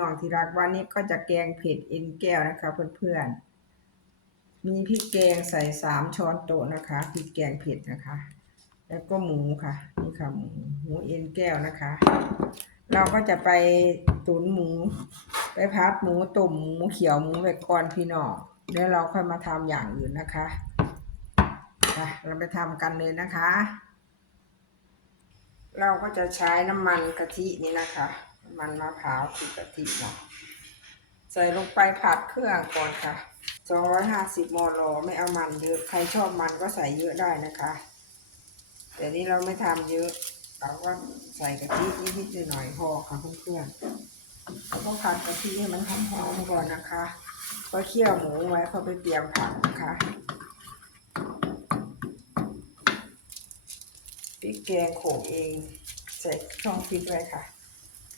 น้องที่รักวันนี้ก็จะแกงเผ็ดเอ็นแก้วนะคะเพื่อนๆ มีพริกแกงใส่สามช้อนโต๊ะนะคะพริกแกงเผ็ดนะคะ แล้วก็หมูค่ะนี่ค่ะหมูหมูเอ็นแก้วนะคะ เราก็จะไปตุ๋นหมู ไปพัดหมูตุ่มหมูเขียวหมูไว้ก่อนพี่น้องแล้วเราค่อยมาทำอย่างอื่นนะคะค่ะเราไปทำกันเลยนะคะ เราก็จะใช้น้ำมันกะทินี่นะคะ มันมะพร้าวคือกะทิเนาะใส่ลงไปผัดเครื่องก่อนค่ะ250มลไม่เอามันเยอะ ใครชอบมันก็ใส่เยอะได้นะคะแต่นี่เราไม่ทำเยอะ เราก็ใส่กะทินิดๆหน่อยๆพอค่ะเพื่อนๆแล้วก็ผัดกะทิให้มันหอมๆก่อนนะคะก็เคี่ยวหมูไว้เขาไปเตรียมผัดนะคะพริกแกงโขลกเองใส่ช่องพริกไว้ค่ะ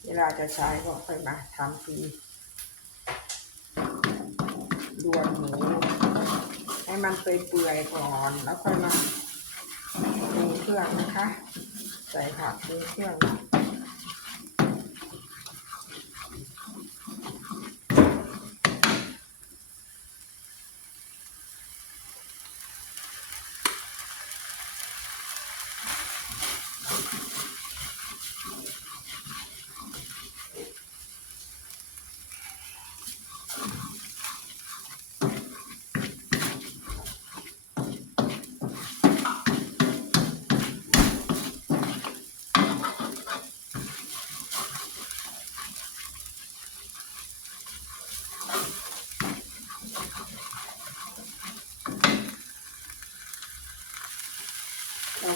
เวลาจะใช้ก็ค่อยมาทำทีรวนหมูให้มันเปื่อยๆก่อน แล้วค่อยมาปรุงเครื่องนะคะ ใส่ผักปรุงเครื่อง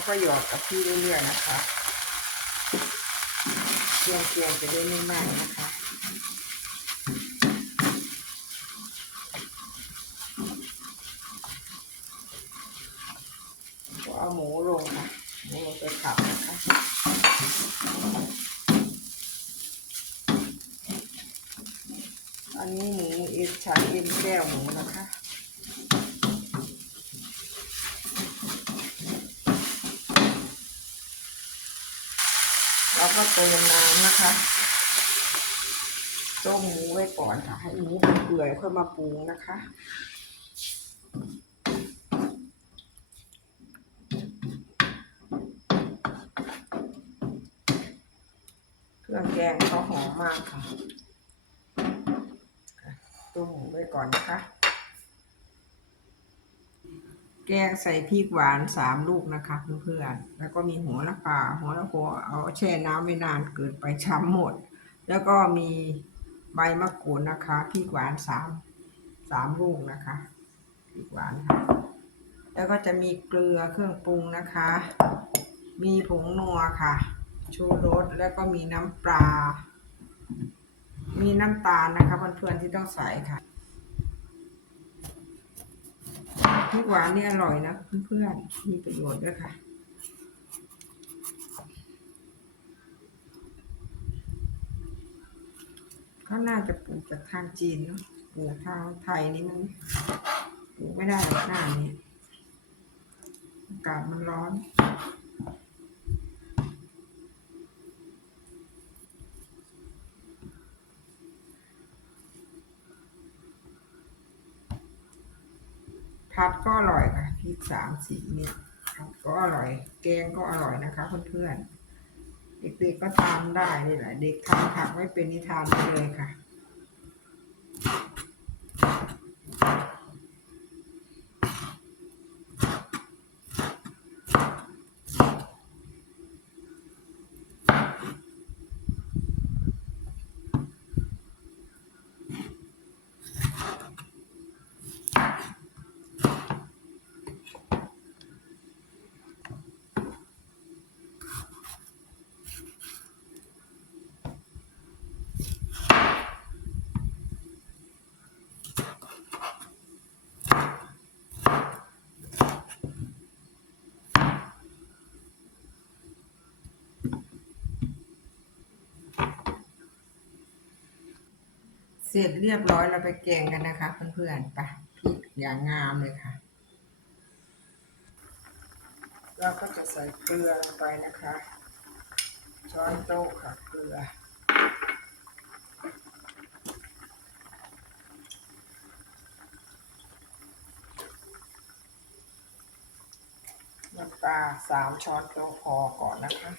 า ก็หยอดกะทิเรื่อยๆนะคะเครื่องเคียจะได้ไม่ไหม้นะคะก็เอาหมูลงค่ะหมูลงไปผัดนะคะอันนี้หมูเอ็นชั้นเอ็นแก้วหมูนะคะ เรา ก็เติมน้ำนะคะต้มหมูไว้ก่อนค่ะ ให้หมูมันเปื่อยค่อยมาปรุงนะคะเครื่องแกงเขาหอมมากค่ะต้มหมูไว้ก่อนนะคะ แกงใส่พริกหวานสามลูกนะคะเพื่อนๆแล้วก็มีหัวละพาหัวละโพเอาแช่น้ำไว้นานเกินไปช้ำหมด แล้วก็มีใบมะกรูดนะคะพริกหวานสามสามลูกนะคะพริกหวานค่ะแล้วก็จะมีเกลือเครื่องปรุงนะคะ มีผงนัวค่ะ ชูรสแล้วก็มีน้ำปลา มีน้ำตาลนะคะเพื่อนๆที่ต้องใส่ค่ะ ทุกหวานนี่อร่อยนะเพื่อนๆมีประโยชน์ด้วยค่ะเขาน่าจะปลูกจากทางจีนเนาะปลูกทางไทยนี่มันปลูกไม่ได้หรอกหน้านี้อากาศมันร้อน ผัดก็อร่อยค่ะพริกสามสีนี่ผัดก็อร่อย แกงก็อร่อยนะคะเพื่อนๆเด็กๆก็ทานได้นี่แหละ เด็กทานผักไม่เป็นนิทานได้เลยค่ะ เสร็จเรียบร้อยเราไปแกงกันนะคะ เพื่อนๆไปพริกอย่างงามเลยค่ะ เราก็จะใส่เกลือลงไปนะคะ ช้อนโต๊ะค่ะเกลือน้ำปลาสามช้อนโต๊ะพอก่อนนะคะ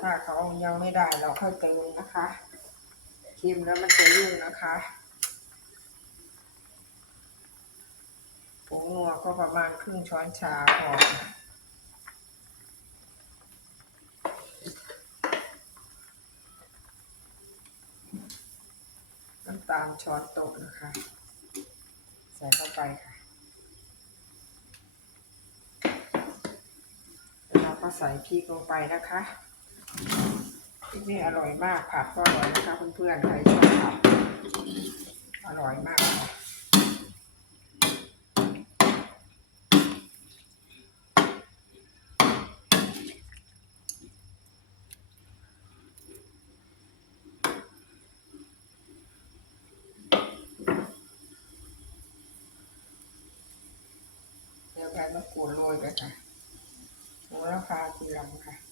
ถ้าเขายังไม่ได้เราค่อยเติมนะคะ เค็มแล้วมันจะยุ่งนะคะผงนัวก็ประมาณครึ่งช้อนชาพอน้ำตาลช้อนโต๊ะนะคะ ใส่เข้าไปค่ะแล้วเราก็ใส่พริกลงไปนะคะ พริกนี่อร่อยมากผัดก็อร่อยนะคะเพื่อนๆใครชอบผัดอร่อยมากเดี๋ยวใบมะกรูดโรยไปค่ะโหระพาทีหลังค่ะ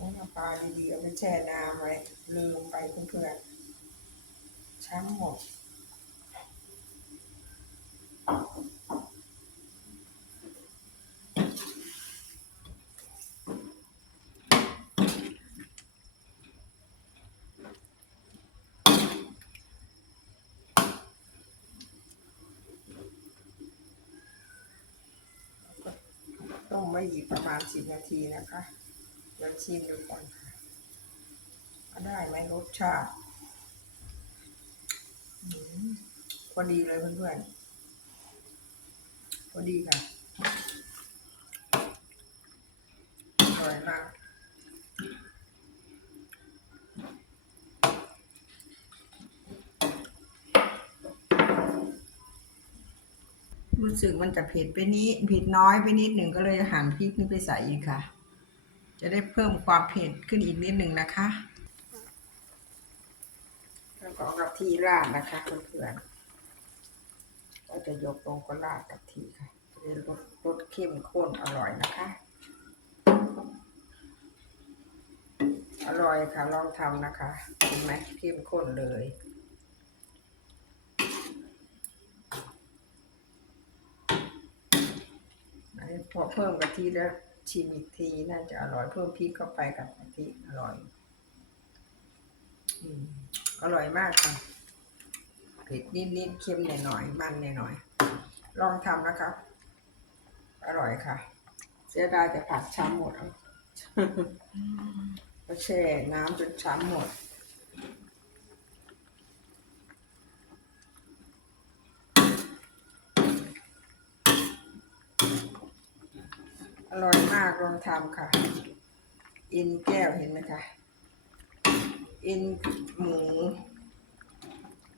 โหระพาดีๆเอาไปแช่น้ำไว้ลืมไปเพื่อนๆช้ำหมดต้มไว้อีกประมาณสิบนาทีนะคะ เดี๋ยวชิมดูก่อนได้ไหมรสชาติอืมพอดีเลยเพื่อนๆพอดีค่ะอร่อยมากรู้สึกมันจะเผ็ดไปนิดเผ็ดน้อยไปนิดหนึ่งก็เลยหั่นพริกนี่ไปใส่อีกค่ะ จะได้เพิ่มความเผ็ดขึ้นอีกนิดหนึ่งนะคะ แล้วก็เอากะทิราดนะคะเพื่อนๆก็จะยกลงก็ราดกะทิค่ะจะได้รสรสเข้มข้นอร่อยนะคะ อร่อยค่ะลองทำนะคะเห็นไหมเข้มข้นเลยพอเพิ่มกะทิแล้ว ชิมอีกทีน่าจะอร่อยเพิ่มพริกเข้าไปกับกะทิอร่อยอืมอร่อยมากค่ะเผ็ดนิดๆเค็มหน่อยๆมันหน่อยๆลองทำนะครับอร่อยค่ะ เสียดายแต่ผักช้ำหมดเอาก็แช่น้ำจนช้ำหมด อร่อยมากลองทำค่ะ อินแก้วเห็นไหมคะ อินหมู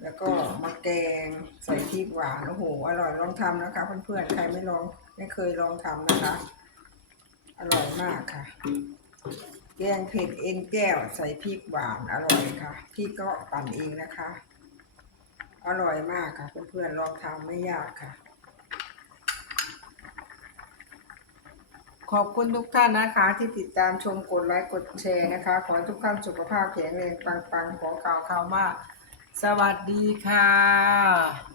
แล้วก็มาแกงใส่พริกหวาน โอ้โห อร่อยลองทำนะคะ เพื่อนๆ ใครไม่ลอง ไม่เคยลองทำนะคะ อร่อยมากค่ะ แกงเผ็ดเอ็นแก้วใส่พริกหวาน อร่อยค่ะพริกก็ปั่นเองนะคะ อร่อยมากค่ะ เพื่อนๆ ลองทำไม่ยากค่ะ ขอบคุณทุกท่านนะคะที่ติดตามชมกดไลค์กดแชร์นะคะ ขอให้ทุกท่านสุขภาพแข็งแรงปังๆขอกล่าวคำว่า สวัสดีค่ะ